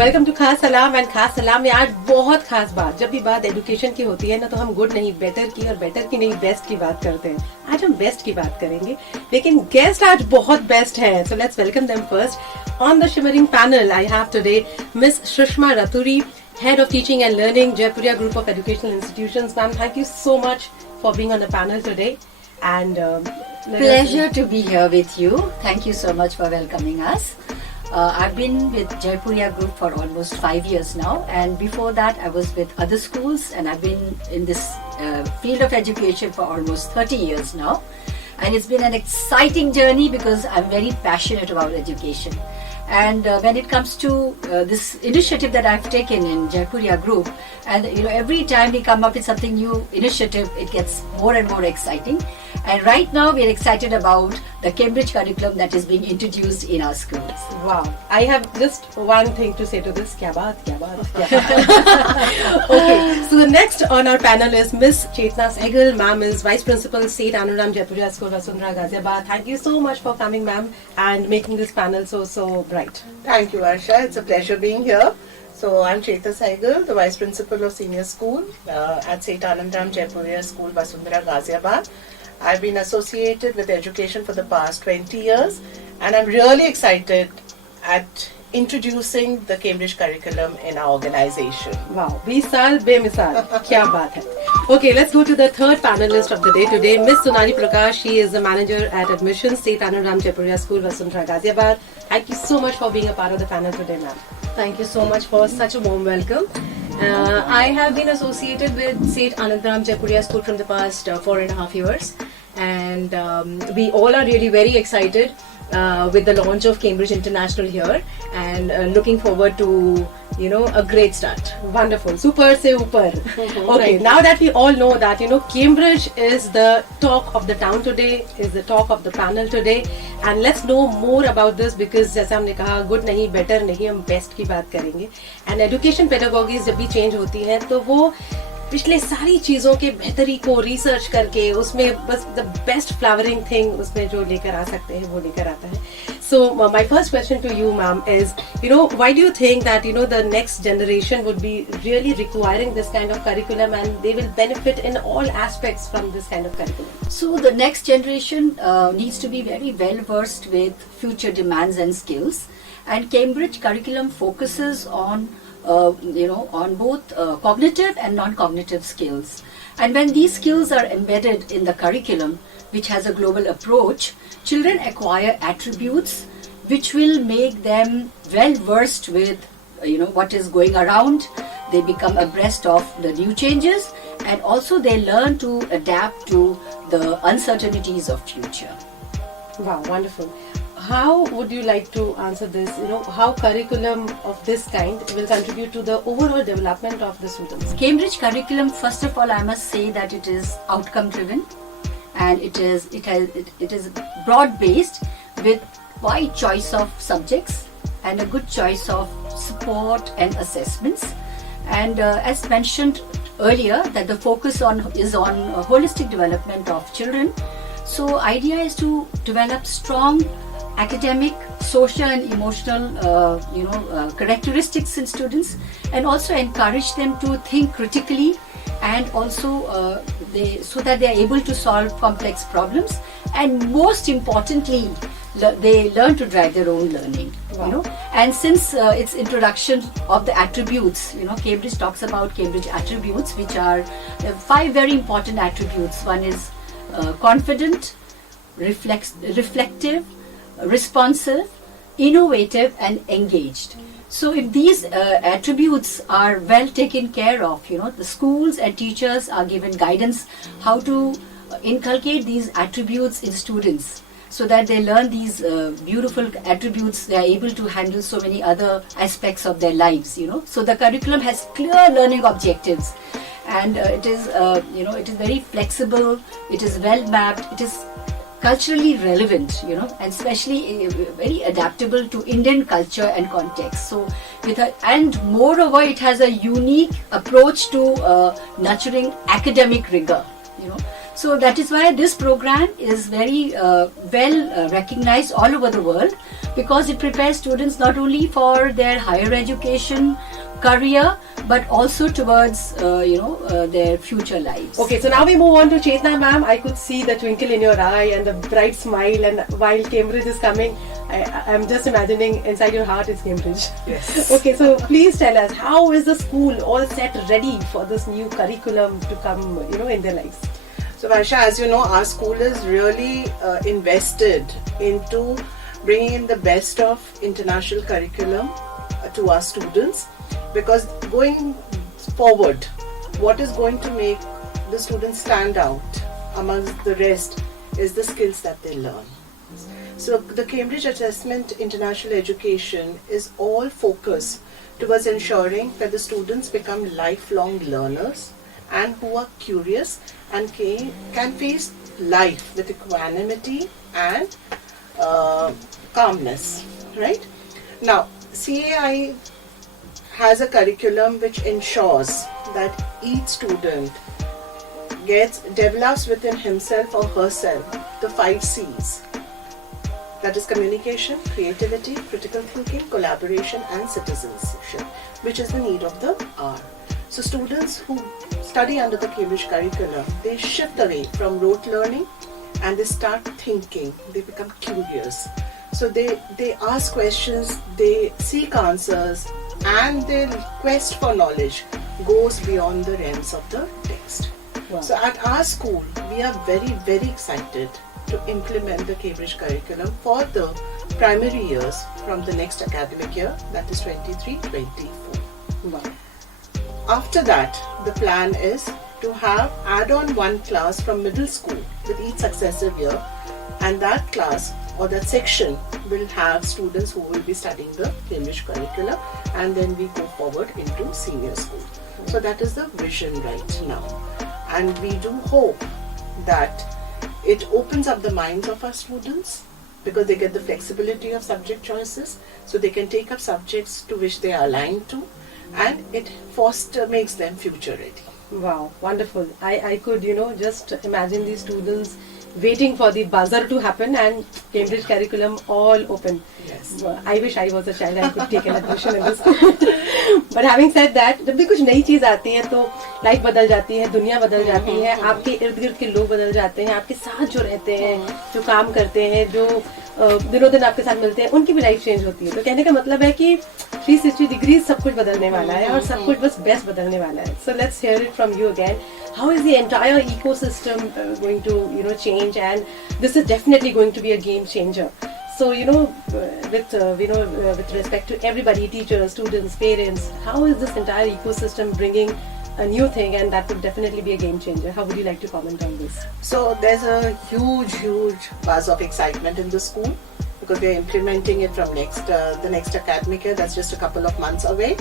Welcome to खास सलाम and खास सलाम में आज बहुत खास बात, जब भी बात एजुकेशन की होती है ना तो हम गुड नहीं बेटर की और बेटर की नहीं बेस्ट की बात करते हैं। आज हम बेस्ट की बात करेंगे, लेकिन गेस्ट आज बहुत बेस्ट है। So let's welcome them first on the shimmering panel. I have today miss Sushma Raturi, Head of Teaching and Learning, Jaipuria Group of Educational Institutions. Ma'am, thank you so much for being on the panel today. And pleasure to be here with you. Thank you so much for welcoming us. I've been with Jaipuria Group for almost 5 years now, and before that I was with other schools, and I've been in this field of education for almost 30 years now. And it's been an exciting journey because I'm very passionate about education. And when it comes to this initiative that I've taken in Jaipuria Group, and every time we come up with something new initiative, it gets more and more exciting. And right now we're excited about the Cambridge curriculum that is being introduced in our schools. Wow, I have just one thing to say to this. Kya baat, kya baat, kya baat. Okay, so the next on our panel is Miss Chetna Sehgal. Ma'am is Vice Principal, State Anandram, Jaipuria School, Vasundhara, Ghaziabad. Thank you so much for coming, ma'am, and making this panel so bright. Thank you, Arsha. It's a pleasure being here. So I'm Chetna Sehgal, the Vice Principal of Senior School at St. Anandram Jaipuria School, Vasundhara, Ghaziabad. I've been associated with education for the past 20 years, and I'm really excited at introducing the Cambridge curriculum in our organization. Wow, 20 saal bemisal. Kya baat hai. Okay, let's go to the third panelist of the day today, Miss Sonali Prakash. She is the manager at admissions, State Anandram Jaipuria School, Vasundhara, Ghaziabad. Thank you so much for being a part of the panel today, ma'am. Thank you so much for such a warm welcome. I have been associated with St. Anandram Jaipuria School from the past 4.5 years, and we all are really very excited with the launch of Cambridge International here, and looking forward to a great start. Wonderful, super se upar. Okay, now that we all know that Cambridge is the talk of the town today, is the talk of the panel today, and let's know more about this because जैसे हमने कहा good नहीं better नहीं, हम best की बात करेंगे. And education pedagogies जब भी change होती हैं तो वो पिछले सारी चीजों के बेहतरी को रिसर्च करके उसमें बस द बेस्ट फ्लावरिंग थिंग उसमें जो लेकर आ सकते हैं वो लेकर आता है. So my first question to you ma'am is why do you think that the next generation would be really requiring this kind of curriculum and they will benefit in all aspects from this kind of curriculum? So the next generation needs to be very well versed with future demands and skills, and Cambridge curriculum focuses on on both cognitive and non-cognitive skills. And when these skills are embedded in the curriculum, which has a global approach, children acquire attributes which will make them well versed with what is going around. They become abreast of the new changes, and also they learn to adapt to the uncertainties of future. Wow, wonderful. How would you like to answer this? How curriculum of this kind will contribute to the overall development of the students? Cambridge curriculum, first of all, I must say that it is outcome driven, and it is broad based with wide choice of subjects and a good choice of support and assessments. And as mentioned earlier, that the focus is on holistic development of children. So idea is to develop strong academic, social and emotional characteristics in students, and also encourage them to think critically, and also so that they are able to solve complex problems, and most importantly they learn to drive their own learning. Wow. And since its introduction of the attributes, Cambridge talks about Cambridge attributes, which are 5 very important attributes. One is confident, reflective, responsive, innovative and engaged. So if these attributes are well taken care of, the schools and teachers are given guidance how to inculcate these attributes in students, so that they learn these beautiful attributes, they are able to handle so many other aspects of their lives. So the curriculum has clear learning objectives, and it is it is very flexible, it is well mapped, it is culturally relevant, and especially very adaptable to Indian culture and context. So and moreover it has a unique approach to nurturing academic rigor. So that is why this program is very recognized all over the world, because it prepares students not only for their higher education career but also towards their future lives. Okay, so now we move on to Chetna ma'am. I could see the twinkle in your eye and the bright smile, and while Cambridge is coming, I'm just imagining inside your heart is Cambridge. Yes. Okay, so please tell us, how is the school all set ready for this new curriculum to come, in their lives? So Varsha, as you know, our school is really invested into bringing in the best of international curriculum to our students, because going forward, what is going to make the students stand out amongst the rest is the skills that they learn. So the Cambridge Assessment International Education is all focused towards ensuring that the students become lifelong learners and who are curious and can face life with equanimity and calmness, right? Now, CAI has a curriculum which ensures that each student develops within himself or herself the 5 C's. That is communication, creativity, critical thinking, collaboration and citizenship, which is the need of the hour. So students who study under the Cambridge curriculum, they shift away from rote learning and they start thinking, they become curious. So they ask questions, they seek answers, and their quest for knowledge goes beyond the realms of the text. Wow. So at our school, we are very, very excited to implement the Cambridge curriculum for the primary years from the next academic year, that is 23-24. Wow. After that, the plan is to have add-on 1 class from middle school with each successive year, and that class or that section will have students who will be studying the Cambridge curriculum, and then we go forward into senior school. So that is the vision right now, and we do hope that it opens up the minds of our students, because they get the flexibility of subject choices, so they can take up subjects to which they are aligned to, and it makes them future ready. Wow, wonderful. I could, just imagine these students waiting for the buzzer to happen and Cambridge curriculum all open. Yes. I wish I was a child and could take an admission in this school. But having said that, जब भी कुछ नई चीज आती है तो life बदल जाती है, दुनिया बदल जाती है, आपके इर्द गिर्द के लोग बदल जाते हैं, आपके साथ जो रहते हैं, जो काम करते हैं, जो दिनों दिन आपके साथ मिलते हैं, उनकी भी लाइफ चेंज होती है. तो कहने का मतलब है कि 360 डिग्री सब कुछ बदलने वाला है और सब कुछ बस बेस्ट बदलने वाला है. So let's hear it from you again. How is the entire ecosystem going to change, and this is definitely going to be a game changer. So with respect to everybody, teachers, students, parents, how is this entire ecosystem bringing a new thing, and that would definitely be a game changer. How would you like to comment on this? So there's a huge buzz of excitement in the school, because we're implementing it from the next academic year. That's just a couple of months away,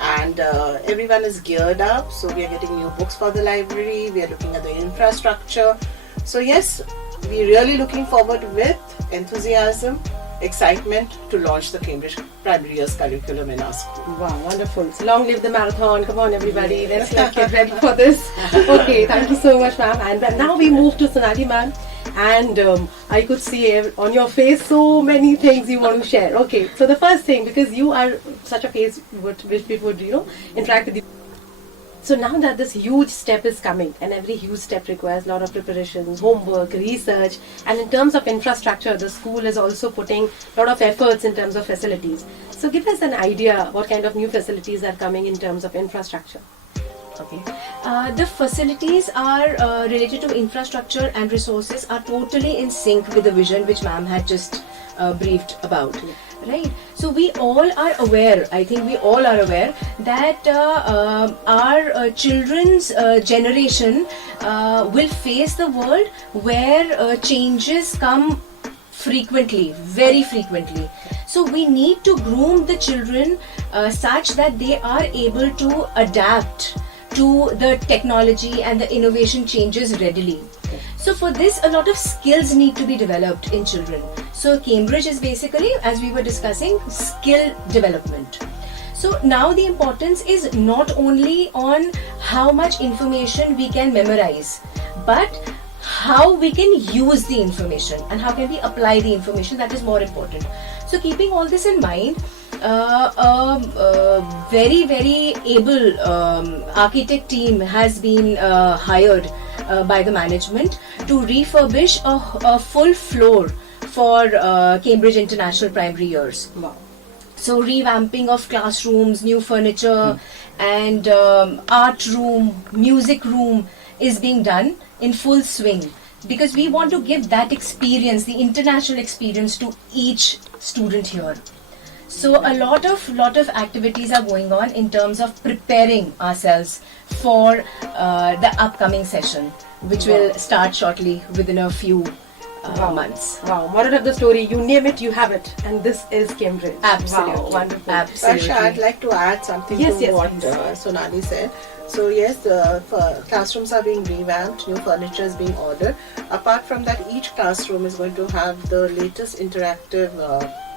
and everyone is geared up. So we are getting new books for the library, we are looking at the infrastructure. So yes, we're really looking forward with enthusiasm, excitement to launch the Cambridge primary years curriculum in our school. Wow, wonderful. So long live the marathon. Come on everybody, let's get ready for this. Okay, thank you so much ma'am. And now we move to Sonali ma'am. And I could see on your face so many things you want to share. Okay, so the first thing, because you are such a face which people would, interact with you. So now that this huge step is coming, and every huge step requires a lot of preparations, homework, research, and in terms of infrastructure, the school is also putting a lot of efforts in terms of facilities. So give us an idea what kind of new facilities are coming in terms of infrastructure. Okay. The facilities are related to infrastructure and resources are totally in sync with the vision which ma'am had just briefed about. Right. So we all are aware, I think we all are aware that our children's generation will face the world where changes come frequently, very frequently. So we need to groom the children such that they are able to adapt to the technology and the innovation changes readily. So for this, a lot of skills need to be developed in children. So Cambridge is basically, as we were discussing, skill development. So now the importance is not only on how much information we can memorize, but how we can use the information and how can we apply the information, that is more important. So keeping all this in mind, very very able architect team has been hired by the management to refurbish a full floor for Cambridge International Primary Years. Wow. So revamping of classrooms, new furniture, and art room, music room is being done in full swing, because we want to give that experience, the international experience, to each student here. So a lot of activities are going on in terms of preparing ourselves for the upcoming session, which will start shortly within a few months. Wow, moral of the story, you name it, you have it, and this is Cambridge. Absolutely. Wow, wonderful. Absolutely. Pasha, I'd like to add something Yes, to yes, what please. Sonali said. So yes, the classrooms are being revamped, new furniture is being ordered. Apart from that, each classroom is going to have the latest interactive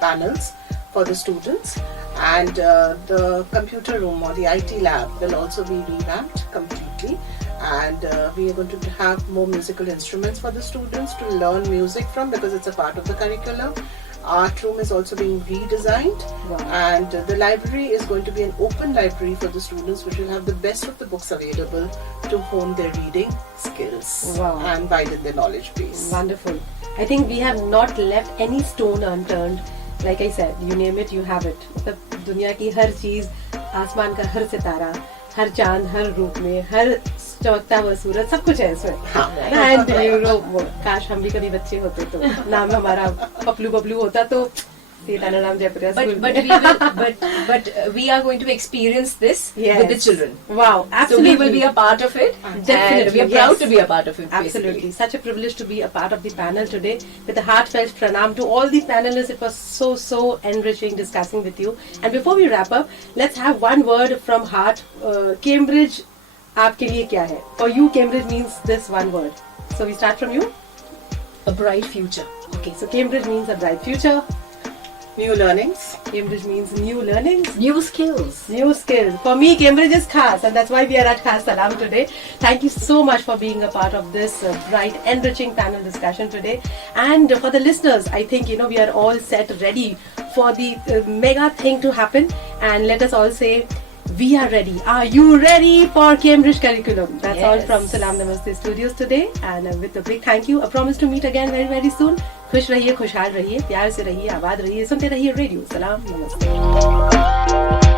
panels for the students, and the computer room or the IT lab will also be revamped completely. And we are going to have more musical instruments for the students to learn music from, because it's a part of the curriculum. Art room is also being redesigned. Wow. And the library is going to be an open library for the students, which will have the best of the books available to hone their reading skills. Wow. And widen their knowledge base. Wonderful. I think we have not left any stone unturned. Like I said, you name it, you have it. मतलब दुनिया की हर चीज, आसमान का हर सितारा, हर चांद, हर रूप में, हर चमकता हुआ सूरज, सब कुछ है इसमें. एंड यू नो, काश हम भी कभी बच्चे होते तो नाम हमारा पपलू बबलू होता तो Anandram Jaipuria school. But we are going to experience this Yes. with the children. Wow, So absolutely. we will be a part of it. Definitely, and we are proud yes. to be a part of it. Absolutely. Basically. Such a privilege to be a part of the panel today. With a heartfelt pranam to all the panelists. It was so enriching discussing with you. And before we wrap up, let's have one word from heart. Cambridge, आपके लिए क्या है? For you, Cambridge means this one word. So we start from you. A bright future. Okay, so Cambridge means a bright future. New learnings. Cambridge means new learnings. New skills. New skills. For me, Cambridge is khas, and that's why we are at Khas Salam today. Thank you so much for being a part of this bright, enriching panel discussion today. And for the listeners, I think we are all set, ready for the mega thing to happen. And let us all say, we are ready. Are you ready for Cambridge curriculum? That's all Yes. from Salam Namaste Studios today. And with a big thank you, a promise to meet again very soon. खुश रहिए, खुशहाल रहिए, प्यार से रहिए, आबाद रहिए, सुनते रहिए रेडियो सलाम नमस्ते.